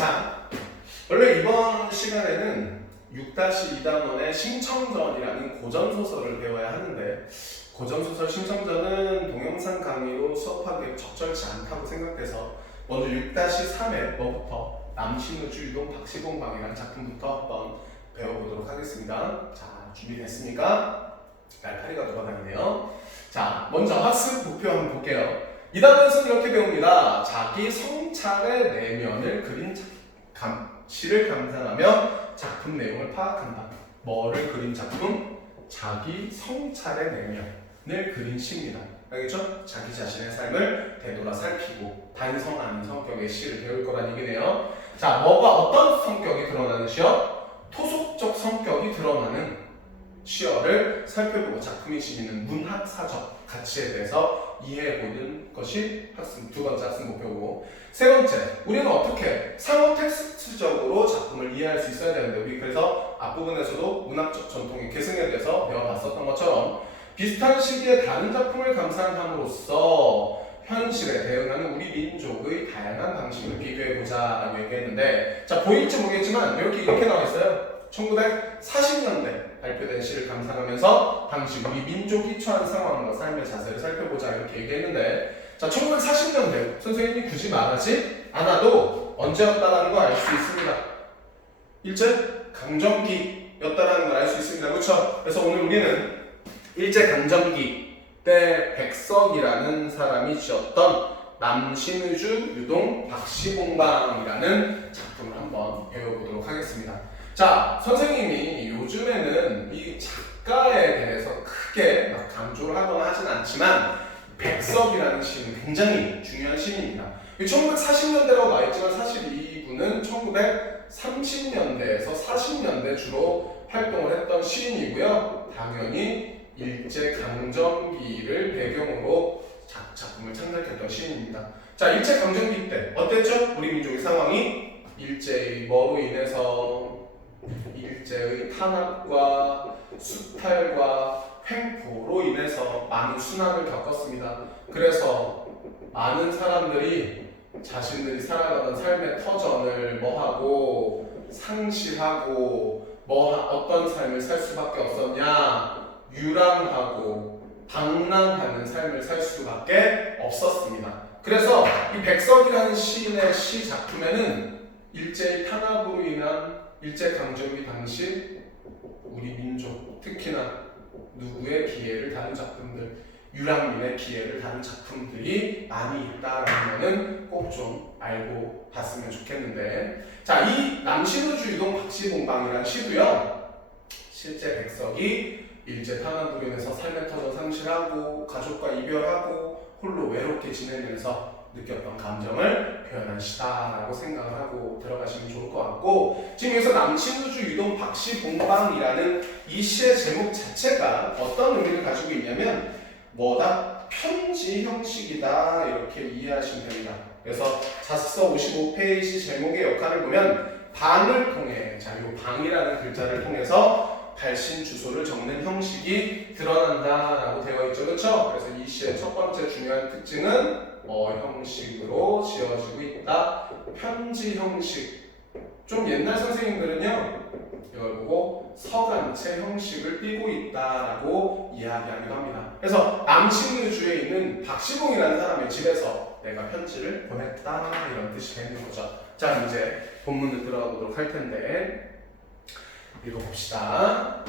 자, 원래 이번 시간에는 6-2단원의 심청전이라는 고전소설을 배워야 하는데 고전소설 심청전은 동영상 강의로 수업하기 적절치 않다고 생각해서 먼저 6-3의 뭐부터 남신우주 유동 박시봉방이라는 작품부터 한번 배워보도록 하겠습니다. 자, 준비됐습니까? 날파리가 돌아다니네요. 자, 먼저 학습 목표 한번 볼게요. 이 단원에서는 이렇게 배웁니다. 자기 성찰의 내면을 그린 자- 감, 시를 감상하며 작품 내용을 파악한다. 뭐를 그린 작품? 자기 성찰의 내면을 그린 시입니다. 알겠죠? 자기 자신의 삶을 되돌아 살피고 반성하는 성격의 시를 배울 거란 얘기네요. 자, 뭐가 어떤 성격이 드러나는 시요? 토속적 성격이 드러나는 시어를 살펴보고 작품이 지니는 문학사적 가치에 대해서 이해해보는 것이 학습 두 번째 학습 목표고. 세 번째 우리는 어떻게 상호 텍스트적으로 작품을 이해할 수 있어야 되는데 우리 그래서 앞부분에서도 문학적 전통의 계승에 대해서 배워봤었던 것처럼 비슷한 시기에 다른 작품을 감상함으로써 현실에 대응하는 우리 민족의 다양한 방식을 비교해보자 라고 얘기했는데 자 보일지 모르겠지만 이렇게 이렇게 나와 있어요. 1940년대 발표된 시를 감상하면서 당시 우리 민족이 처한 상황과 삶의 자세를 살펴보자 이렇게 얘기했는데 자 1940년대 선생님이 굳이 말하지 않아도 언제였다라는 걸 알 수 있습니다. 일제 강점기였다라는 걸 알 수 있습니다. 그렇죠? 그래서 오늘 우리는 일제 강점기 때 백석이라는 사람이 지었던 남신의주 유동 박시봉방이라는 작품을 한번 배워보도록 하겠습니다 자, 선생님이 요즘에는 이 작가에 대해서 크게 막 강조를 하거나 하진 않지만 백석이라는 시는 굉장히 중요한 시입니다. 1940년대라고 나와 있지만 사실 이분은 1930년대에서 40년대 주로 활동을 했던 시인이고요. 당연히 일제 강점기를 배경으로 작- 작품을 창작했던 시인입니다. 자, 일제 강점기 때 어땠죠? 우리 민족의 상황이 일제의 뭐로 인해서 일제의 탄압과 수탈과 횡포로 인해서 많은 순환을 겪었습니다. 그래서 많은 사람들이 자신들이 살아가던 삶의 터전을 뭐하고 상실하고 뭐 어떤 삶을 살 수밖에 없었냐 유랑하고 방랑하는 삶을 살 수밖에 없었습니다. 그래서 이 백석이라는 시인의 시 작품에는 일제의 탄압으로 인한 일제 강점기 당시 우리 민족 특히나 누구의 비애를 다룬 작품들 유랑민의 비애를 다룬 작품들이 많이 있다라는 거는 꼭 좀 알고 봤으면 좋겠는데. 자 이 남신우주 유동 박시봉방이라는 시도요. 실제 백석이 일제 인해서 삶의 터전 상실하고 가족과 이별하고 홀로 외롭게 지내면서 느꼈던 감정을 표현한 시다라고 생각을 하고 들어가시면 좋을 것 같고 지금 여기서 남친우주 유동 박시봉방이라는 이 시의 제목 자체가 어떤 의미를 가지고 있냐면 뭐다 편지 형식이다 이렇게 이해하시면 됩니다. 그래서 자습서 55페이지 제목의 역할을 보면 방을 통해 자요 방이라는 글자를 통해서 발신 주소를 적는 형식이 드러난다라고 되어 있죠, 그렇죠? 그래서 이 시의 첫 번째 중요한 특징은 뭐 형식으로 지어지고 있다. 편지 형식. 좀 옛날 선생님들은요, 이걸 보고 서간체 형식을 띠고 있다라고 이야기하기도 합니다. 그래서 남신의주에 있는 박시봉이라는 사람의 집에서 내가 편지를 보냈다 이런 뜻이 되는 거죠. 자 이제 본문을 들어가 보도록 할 텐데 읽어봅시다.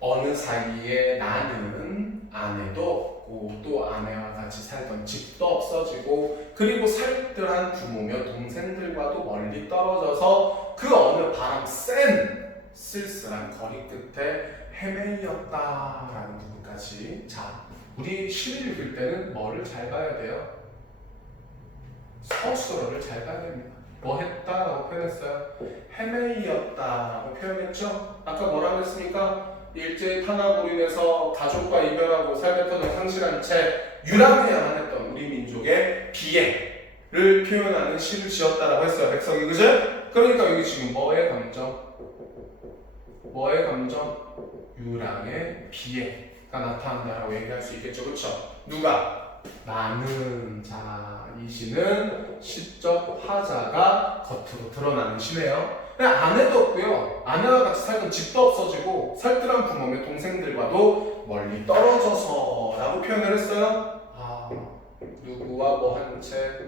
어느 사이에 나는 아내도 없고 또 아내와 같이 살던 집도 없어지고 그리고 살뜰한 부모며 동생들과도 멀리 떨어져서 그 어느 바람 센 쓸쓸한 거리 끝에 헤매이었다라는 부분까지 자 우리 시를 읽을 때는 뭐를 잘 봐야 돼요? 서술어를 잘 봐야 됩니다. 뭐 했다라고 표현했어요? 헤매이었다라고 표현했죠? 아까 뭐라고 했습니까? 일제의 탄압으로 인해서 가족과 이별하고 삶의 터전 상실한 채 유랑해야만 했던 우리 민족의 비애를 표현하는 시를 지었다라고 했어요. 백석이 그죠? 그러니까 여기 지금 뭐의 감정? 뭐의 감정? 유랑의 비애가 나타난다라고 얘기할 수 있겠죠. 그렇죠? 누가? 나는 자이 시는 시적 화자가 겉으로 드러나는 시네요. 그냥 아내도 없고요. 아내와 같이 살던 집도 없어지고 살뜰한 부모의 동생들과도 멀리 떨어져서라고 표현을 했어요. 아 누구와 뭐 한 채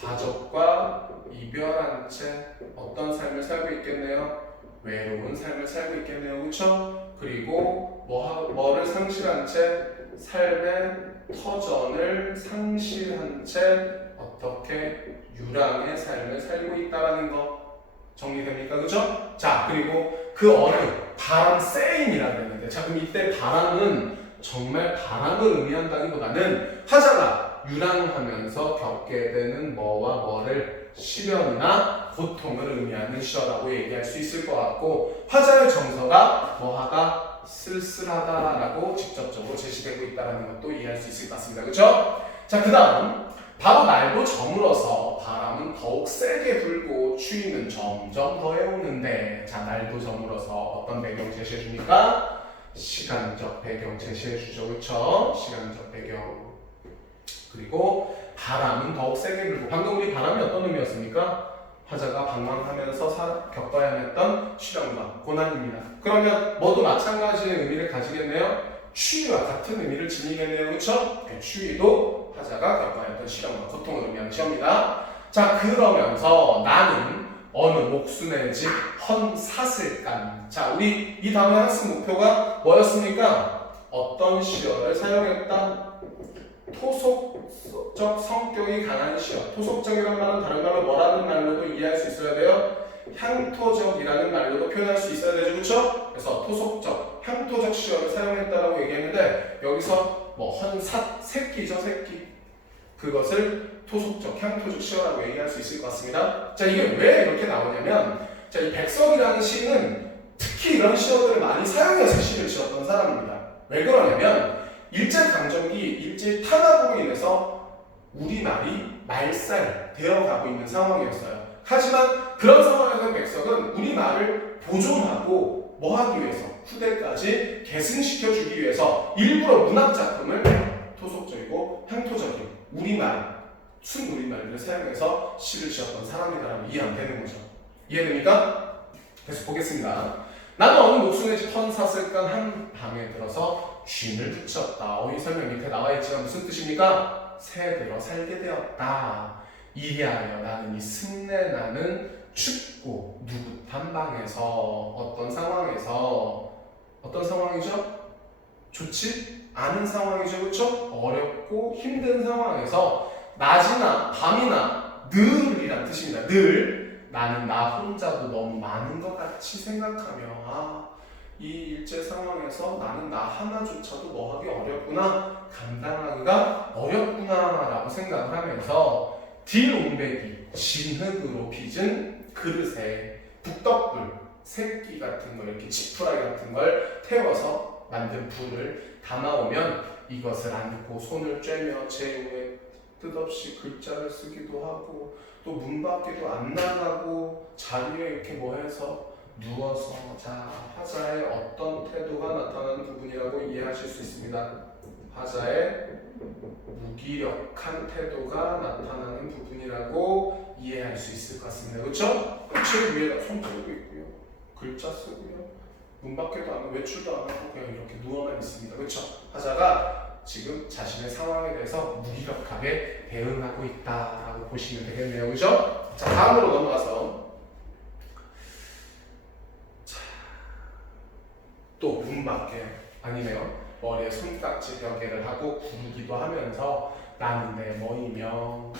과적과 이별한 채 어떤 삶을 살고 있겠네요. 외로운 삶을 살고 있겠네요. 그렇죠? 그리고 뭐 하- 뭐를 상실한 채 삶의 터전을 상실한 채 어떻게 유랑의 삶을 살고 있다라는 거 정리됩니까? 그죠? 자, 그리고 그 어느 바람 세인이라고 했는데 자, 그럼 이때 바람은 정말 바람을 의미한다기보다는 화자가 유랑하면서 겪게 되는 뭐와 뭐를 시련이나 고통을 의미하는 시어라고 얘기할 수 있을 것 같고 화자의 정서가 뭐하다 쓸쓸하다라고 직접적으로 제시되고 있다는 것도 이해할 수 있을 것 같습니다. 그렇죠? 자, 그 다음 바로 날도 저물어서 바람은 더욱 세게 불고 추위는 점점 더해오는데 자 날도 저물어서 어떤 배경 제시해 줍니까? 시간적 배경 제시해 주죠 그쵸? 시간적 배경 그리고 바람은 더욱 세게 불고 방금 우리 바람이 어떤 의미였습니까? 화자가 방황하면서 사- 겪어야 했던 시련과 고난입니다 그러면 뭐도 마찬가지의 의미를 가지겠네요? 추위와 같은 의미를 지니겠네요 그쵸? 네, 추위도 화자가 겪어야 했던 시련과 고통을 의미하는 시험입니다. 자 그러면서 나는 어느 목순의 집 헌사슬간. 자 우리 이 다음에 학습 목표가 뭐였습니까? 어떤 시어를 사용했다? 토속적 성격이 강한 시어. 토속적이라는 말은 다른 말로 뭐라는 말로도 이해할 수 있어야 돼요. 향토적이라는 말로도 표현할 수 있어야 되죠, 그렇죠? 그래서 토속적, 향토적 시어를 사용했다라고 얘기했는데 여기서 뭐 헌삿, 새끼죠, 새끼. 그것을 토속적, 향토적 시어라고 얘기할 수 있을 것 같습니다. 자, 이게 왜 이렇게 나오냐면, 자, 이 백석이라는 시는 특히 이런 시어들을 많이 사용해서 시를 지었던 사람입니다. 왜 그러냐면, 일제 강점기, 일제 탄압으로 인해서 우리말이 말살 되어가고 있는 상황이었어요. 하지만 그런 상황에서 백석은 우리말을 보존하고 뭐 하기 위해서 후대까지 계승시켜주기 위해서 일부러 문학 작품을 토속적이고 향토적인 우리말, 순우리말을 사용해서 시를 지었던 사람이라고 이해하면 되는 거죠. 이해됩니까? 계속 보겠습니다. 나는 어느 목순의 집 헌사슬간 한 방에 들어서 쥔을 붙였다. 어, 이 설명 밑에 나와 있지만 무슨 뜻입니까? 새 들어 살게 되었다. 이리하여 나는 이 승내 나는 춥고 누긋한 방에서 어떤 상황에서 어떤 상황이죠? 좋지 않은 상황이죠, 그렇죠? 어렵고 힘든 상황에서 낮이나 밤이나 늘이란 뜻입니다. 늘 나는 나 혼자도 너무 많은 것 같이 생각하며 아, 이 일제 상황에서 나는 나 하나조차도 뭐 하기 어렵구나 감당하기가 어렵구나라고 생각을 하면서 딜옹백이 진흙으로 빚은 그릇에 북덕불 새끼 같은 거 이렇게 지푸라기 같은 걸 태워서 만든 불을 담아오면 이것을 안고 손을 쬐며 제 위에 뜻없이 글자를 쓰기도 하고 또 문 밖에도 안 나가고 자리에 이렇게 뭐 해서 누워서 자 화자의 어떤 태도가 나타나는 부분이라고 이해하실 수 있습니다. 화자의 무기력한 태도가 나타나는 부분이라고 이해할 수 있을 것 같습니다. 그렇죠? 책 위에다 손 들고 있고요. 글자 쓰고요. 문 밖에도 안 외출도 안 하고 그냥 이렇게 누워만 있습니다. 그렇죠? 화자가 지금 자신의 상황에 대해서 무기력하게 대응하고 있다라고 보시면 되겠네요. 그죠? 자, 다음으로 넘어가서 또 문 밖에 아니네요. 머리에 손깍지 벽에를 하고 구르기도 하면서 나는 내 머이며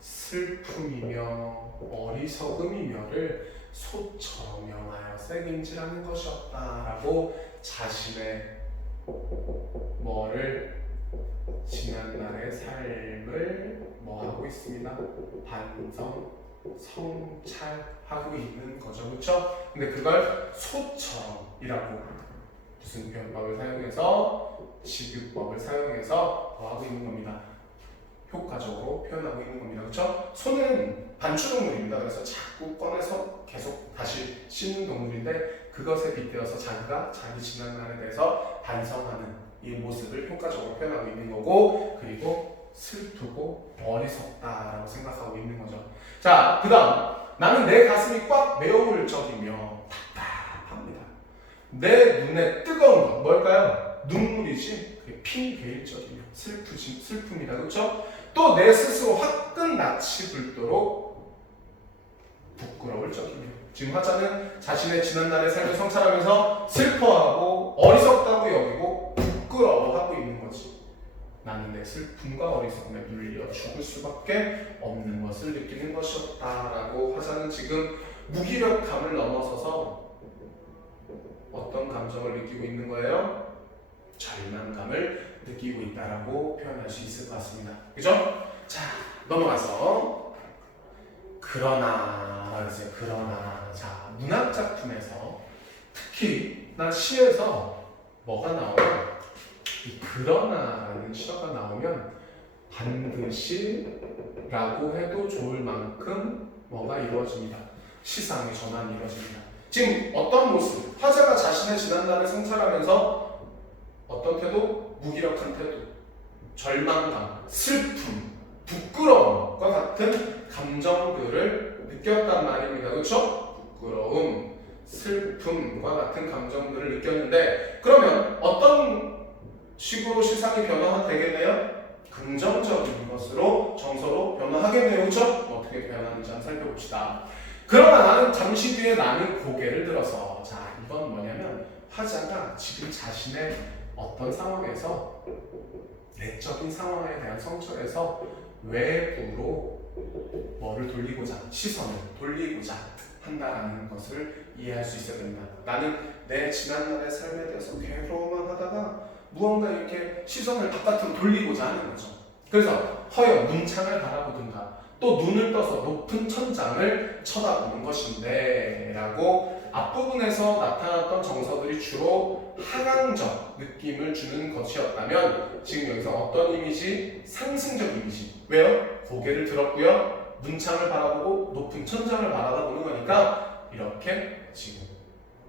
슬픔이며 어리석음이며를 소처럼 명하여 새김질하는 것이었다라고 자신의 뭐를 지난날의 삶을 뭐 하고 있습니다. 반성, 성찰하고 있는 거죠, 그렇죠? 근데 그걸 소처럼이라고 무슨 표현법을 사용해서 지규법을 사용해서 뭐 하고 있는 겁니다. 효과적으로 표현하고 있는 겁니다. 그렇죠? 소는 반추동물입니다. 그래서 자꾸 꺼내서 계속 다시 씻는 동물인데 그것에 빗대어서 자기가 자기 지난 날에 대해서 반성하는 이 모습을 효과적으로 표현하고 있는 거고 그리고 슬프고 어리석다라고 생각하고 있는 거죠. 자, 그 다음. 나는 내 가슴이 꽉 메어올 적이며 답답합니다. 내 눈에 뜨거운 것, 뭘까요? 눈물이지? 그게 피개일적이며 슬프지, 슬픔이다. 그렇죠? 또 내 스스로 화끈 낯이 불도록 부끄러울 적이며 지금 화자는 자신의 지난날의 삶을 성찰하면서 슬퍼하고 어리석다고 여기고 부끄러워하고 있는 거지. 나는 내 슬픔과 어리석음에 눌려 죽을 수밖에 없는 것을 느끼는 것이었다라고 화자는 지금 무기력함을 넘어서서 어떤 감정을 느끼고 있는 거예요? 절망감을 느끼고 있다라고 표현할 수 있을 것 같습니다. 그죠? 자, 넘어가서 그러나 그랬어요. 그러나 자 문학 작품에서 특히 나 시에서 뭐가 나오면 이 그러나라는 시어가 나오면 반드시라고 해도 좋을 만큼 뭐가 이루어집니다. 시상의 전환이 이루어집니다. 지금 어떤 모습? 화자가 자신의 지난날을 성찰하면서 어떤 태도? 무기력한 태도, 절망감, 슬픔, 부끄러움과 같은 감정들을 느꼈단 말입니다. 그렇죠? 부끄러움, 슬픔과 같은 감정들을 느꼈는데 그러면 어떤 식으로 시상이 변화되겠네요? 긍정적인 것으로 정서로 변화하겠네요. 그렇죠? 어떻게 변하는지 한번 살펴봅시다. 그러나 잠시 뒤에 나는 고개를 들어서 자 이건 뭐냐면 화자가 지금 자신의 어떤 상황에서 내적인 상황에 대한 성찰에서 외부로 뭐를 돌리고자 시선을 돌리고자 한다라는 것을 이해할 수 있어야 됩니다. 나는 내 지난날의 삶에 대해서 괴로워만 하다가 무언가 이렇게 시선을 바깥으로 돌리고자 하는 거죠. 그래서 허여 문창을 바라보든가 또 눈을 떠서 높은 천장을 쳐다보는 것인데 라고 앞부분에서 나타났던 정서들이 주로 하강적 느낌을 주는 것이었다면 지금 여기서 어떤 이미지? 상승적 이미지. 왜요? 고개를 들었고요. 문창을 바라보고 높은 천장을 바라보는 거니까 이렇게 지금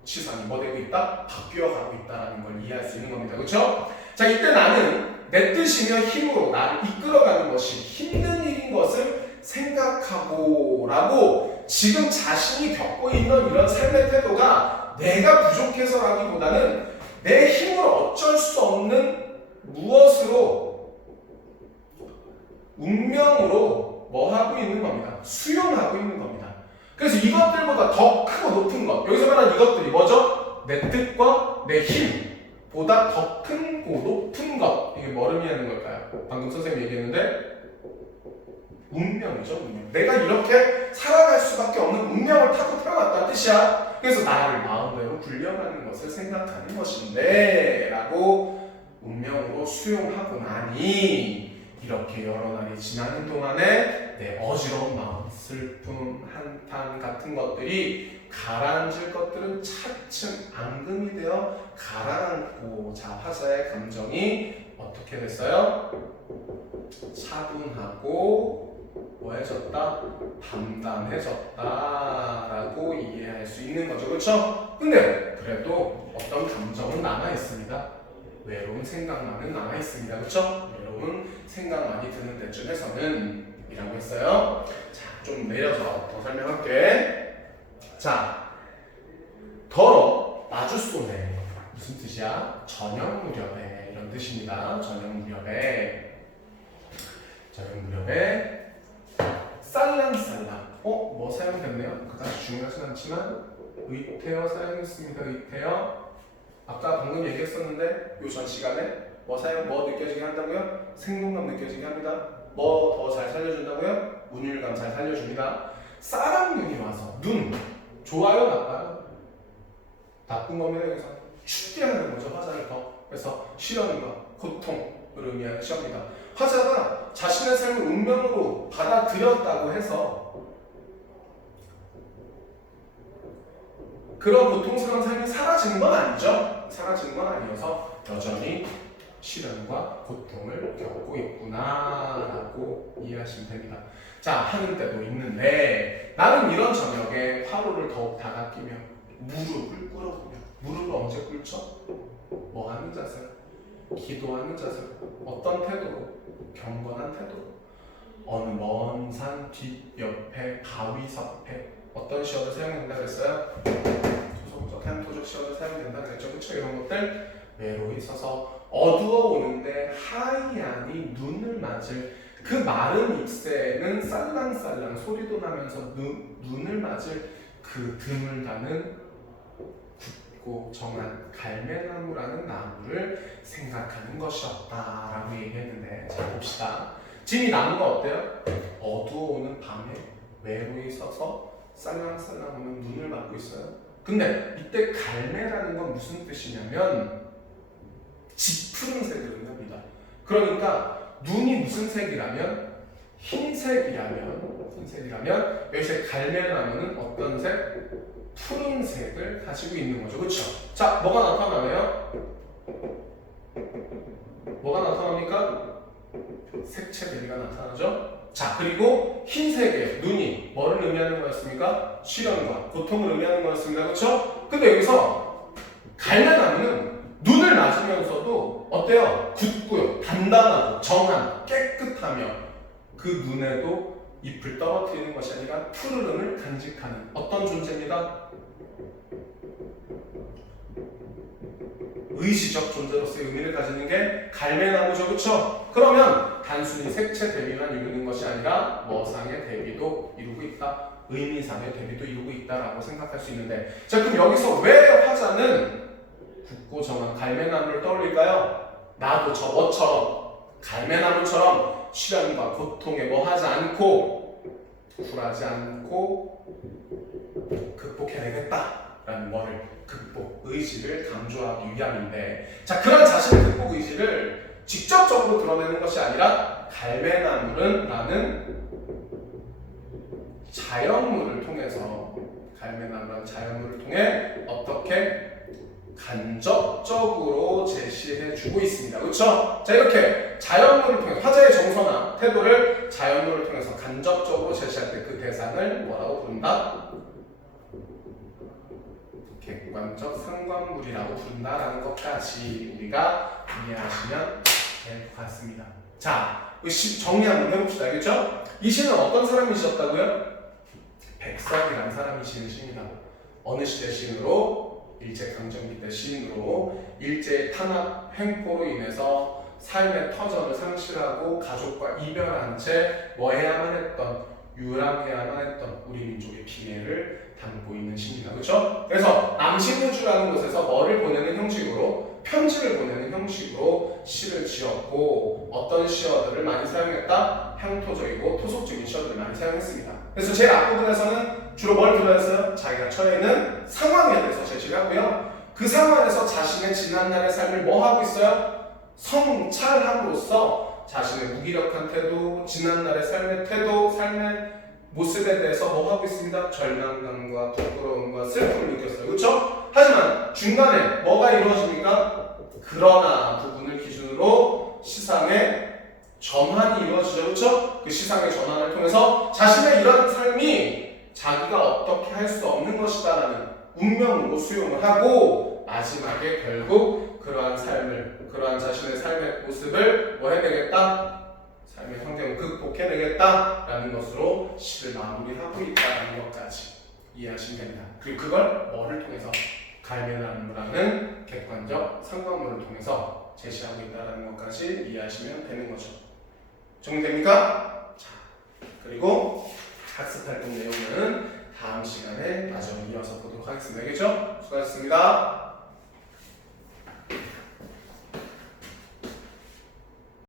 시선이 뭐 되고 있다? 바뀌어 가고 있다는 걸 이해할 수 있는 겁니다. 그렇죠? 자, 이때 나는 내 뜻이며 힘으로 나를 이끌어가는 것이 힘든 일인 것을 생각하고 라고 지금 자신이 겪고 있는 이런 삶의 태도가 내가 부족해서라기보다는 내 힘으로 어쩔 수 없는 무엇으로 운명으로 뭐 하고 있는 겁니다. 수용하고 있는 겁니다. 그래서 이것들보다 더 크고 높은 것 여기서 말하는 이것들이 뭐죠? 내 뜻과 내 힘 보다 더 큰 고 높은 것 이게 뭐를 의미하는 걸까요? 방금 선생님이 얘기했는데 운명이죠, 운명. 내가 이렇게 살아갈 수밖에 없는 운명을 타고 태어났다는 뜻이야. 그래서 나를 마음대로 굴려가는 것을 생각하는 것인데, 라고 운명으로 수용하고 나니, 이렇게 여러 날이 지나는 동안에 내 어지러운 마음, 슬픔, 한탄 같은 것들이 가라앉을 것들은 차츰 앙금이 되어 가라앉고, 자, 화자의 감정이 어떻게 됐어요? 차분하고 뭐해졌다? 담담해졌다라고 이해할 수 있는 거죠. 그렇죠? 근데 그래도 어떤 감정은 남아 있습니다. 외로운 생각만은 남아 있습니다. 그렇죠? 외로운 생각만이 드는 때쯤에서는 이라고 했어요. 자, 좀 내려서 더 설명할게. 자, 더러 마주 쏘네. 무슨 뜻이야? 저녁 무렵에 이런 뜻입니다. 저녁 무렵에 저녁 무렵에 쌀랑쌀랑 어? 뭐 사용됐네요? 그다지 중요하진 않지만 의태어 사용했습니다. 의태어 아까 방금 얘기했었는데 요전 시간에 뭐 사용 뭐 느껴지게 한다고요? 생동감 느껴지게 합니다. 뭐 더 잘 살려준다고요? 운율감 잘 살려줍니다. 쌀랑눈이 와서 눈 좋아요 나빠요? 나쁜 겁니다 여기서 춥게 하는 거죠 화자를 더 그래서 시련과 고통을 의미하는 시험입니다. 화자가 자신의 삶을 운명으로 받아들였다고 해서 그런 고통스러운 삶이 사라지는 건 아니죠. 사라지는 건 아니어서 여전히 시련과 고통을 겪고 있구나라고 이해하시면 됩니다. 자, 하는 때도 있는데 나는 이런 저녁에 화로를 더욱 다가끼며 무릎을 꿇어보며 무릎을 언제 꿇죠? 뭐 하는 자세? 기도하는 자세로 어떤 태도로 경건한 태도로 어느 먼 산 뒷옆에 바위 섭에 어떤 시어를 사용된다 그랬어요? 조석조석 토적 시어를 사용된다 그랬죠 그쵸 이런 것들 외로이 서서 어두워 오는데 하얀이 눈을 맞을 그 마른 잎새는 살랑살랑 소리도 나면서 눈, 눈을 맞을 그 드물다는 굳고 정한 갈매나무라는 나무를 생각하는 것이었다 라고 얘기했는데 자 봅시다 지금 이 나무가 어때요? 어두워오는 밤에 외로이 서서 살랑살랑 하면 눈을 맞고 있어요 근데 이때 갈매라는 건 무슨 뜻이냐면 짙푸른색을 의미합니다 그러니까 눈이 무슨 색이라면 흰색이라면 흰색이라면 여기서 갈매나무는 어떤 색? 푸른색을 가지고 있는 거죠. 그렇죠? 자, 뭐가 나타나네요? 뭐가 나타납니까? 색채 대비가 나타나죠. 자, 그리고 흰색의 눈이 뭐를 의미하는 거였습니까? 시련과 고통을 의미하는 거였습니다. 그렇죠? 근데 여기서 갈매나무는 눈을 맞으면서도 어때요? 굳고요, 단단하고 정한, 깨끗하며 그 눈에도 잎을 떨어뜨리는 것이 아니라 푸르름을 간직하는 어떤 존재입니다. 의시적 존재로서의 의미를 가지는 게 갈매나무죠, 그렇죠? 그러면 단순히 색채 대비만 이루는 것이 아니라 머상의 대비도 이루고 있다, 의미상의 대비도 이루고 있다라고 생각할 수 있는데, 자 그럼 여기서 왜 화자는 굳고 정한 갈매나무를 떠올릴까요? 나도 저것처럼 갈매나무처럼 시련과 고통에 뭐 하지 않고 굴하지 않고 극복해내겠다라는 뭐를 극복 의지를 강조하기 위함인데 자 그런 자신의 극복 의지를 직접적으로 드러내는 것이 아니라 갈매나무는 라는 자연물을 통해서 갈매나무라는 자연물을 통해 어떻게 간접적으로 제시해 주고 있습니다. 그렇죠? 자 이렇게 자연물을 통해 화자의 정서나 태도를 자연물을 통해서 간접적으로 제시할 때 그 대상을 뭐라고 부른다? 객관적 상관물이라고 부른다라는 것까지 우리가 이해하시면 될 것 같습니다. 자, 이 시- 정리 한번 해봅시다. 알겠죠? 이 시는 어떤 사람이셨다고요? 백석이라는 사람이시는 시입니다. 어느 시대 시인으로? 일제강점기 때 시인으로 일제 탄압 횡포로 인해서 삶의 터전을 상실하고 가족과 이별한 채 뭐 해야만 했던 유랑해야만 했던 우리 민족의 비애를 담고 있는 시입니다. 그렇죠? 그래서 남신우주라는 곳에서 뭐를 보내는 형식으로 편지를 보내는 형식으로 시를 지었고 어떤 시어들을 많이 사용했다? 향토적이고 토속적인 시어들을 많이 사용했습니다. 그래서 제일 앞부분에서는 주로 뭘 드러냈어요? 자기가 처해 있는 상황에 대해서 제시를 하고요. 그 상황에서 자신의 지난날의 삶을 뭐 하고 있어요? 성찰함으로써 자신의 무기력한 태도, 지난날의 삶의 태도, 삶의 모습에 대해서 뭐 하고 있습니다? 절망감과 부끄러움과 슬픔을 느꼈어요. 그렇죠? 하지만 중간에 뭐가 이루어집니까? 그러나 부분을 기준으로 시상의 전환이 이루어지죠. 그렇죠? 그 시상의 전환을 통해서 자신의 이런 삶이 자기가 어떻게 할 수 없는 것이다라는 운명으로 수용을 하고 마지막에 결국 그러한 삶을 그러한 자신의 삶의 모습을 뭐 해내겠다? 삶의 환경을 극복해내겠다라는 것으로 시를 마무리하고 있다는 것까지 이해하시면 됩니다. 그리고 그걸 뭐를 통해서 갈매나무라는 객관적 상관물을 통해서 제시하고 있다는 것까지 이해하시면 되는 거죠. 정리됩니까? 자, 그리고 학습 활동 내용은 다음 시간에 마저 이어서 보도록 하겠습니다. 알겠죠? 수고하셨습니다.